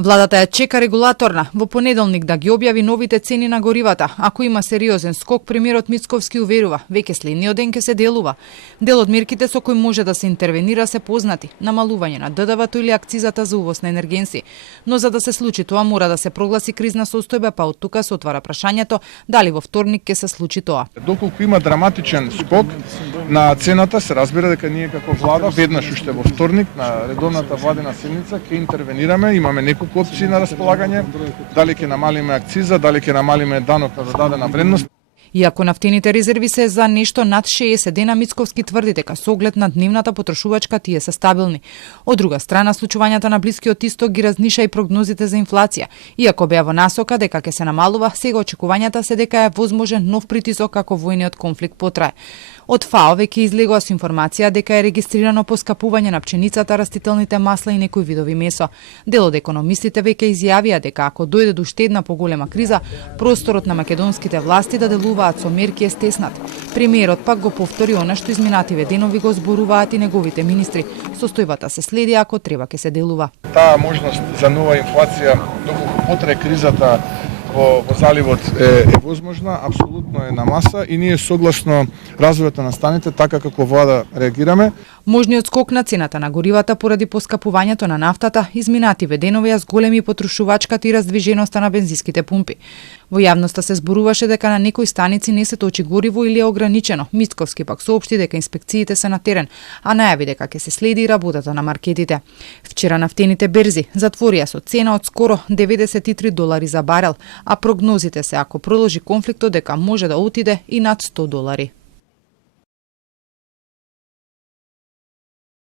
Владата ја чека регулаторна во понеделник да ги објави новите цени на горивата. Ако има сериозен скок, премиерот Мицковски уверува, веќе следниот ден ќе се делува. Дел од мерките со кои може да се интервенира се познати: намалување на ДДВ-то или акцизата за увоз на енергенси. Но за да се случи тоа мора да се прогласи кризна состојба, па од тука се отвара прашањето дали во вторник ќе се случи тоа. Доколку има драматичен скок на цената, се разбира дека ние како влада веднаш уште во вторник на редовната владина седница ќе интервенираме. Имаме неколку опции на располагање, дали ќе намалиме акциза, дали ќе намалиме данок на додадена вредност. Иако нафтените резерви се за нешто над 60 дена, Мицковски тврди дека со оглед на дневната потрошувачка тие се стабилни. Од друга страна, случувањата на Блискиот Исток ги разниша и прогнозите за инфлација. Иако беа во насока дека ќе се намалува, сега очекувањата се дека е возможен нов притисок ако војниот конфликт потрае. Од ФАО веќе излегува со информација дека е регистрирано поскапување на пченицата, растителните масла и некои видови месо. Дел од економистите веќе изјавија дека ако дојде до уште една поголема криза, просторот на македонските власти да делуваат со мерки е стеснат. Премиерот пак го повтори она што изминативе денови го зборуваат и неговите министри. Состојбата се следи, ако треба ќе се делува. Таа можност за нова инфлација доколку потрае кризата во заливот е возможна, апсолутно е на маса и ние согласно развојот на станите, така како влада реагираме. Можниот скок на цената на горивата поради поскапувањето на нафтата изминативе денови ја зголеми потрошувачката и раздвиженоста на бензинските пумпи. Во јавноста се зборуваше дека на некои станици не се точи гориво или е ограничено. Мицковски пак соопшти дека инспекциите се на терен, а најави дека ќе се следи работата на маркетите. Вчера нафтените берзи затворија со цена од скоро $93 за барел, а прогнозите се ако продолжи конфликтот дека може да отиде и над $100.